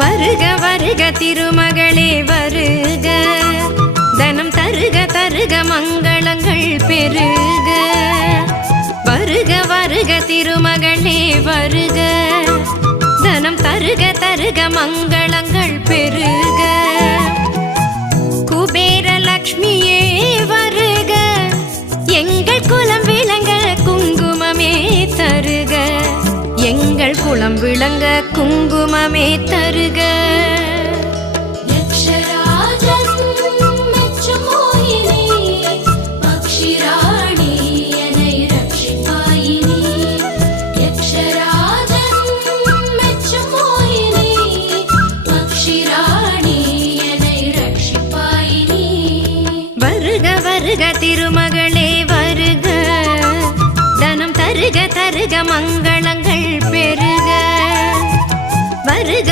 வருக வருக திருமகளே வருக, தனம் தருக தருக மங்களங்கள் பெருக. வருக வருக திருமகளே வருக, தனம் தருக தருக மங்களங்கள் பெருக. குபேர லக்ஷ்மியே வருக, எங்கள் குலம் விளங்க குங்குமமே தருக, எங்கள் குலம் விளங்க குங்குமமே தருக. வருக திருமகளே வருக, தனம் தருக தருக மங்களங்கள் பெருக. வருக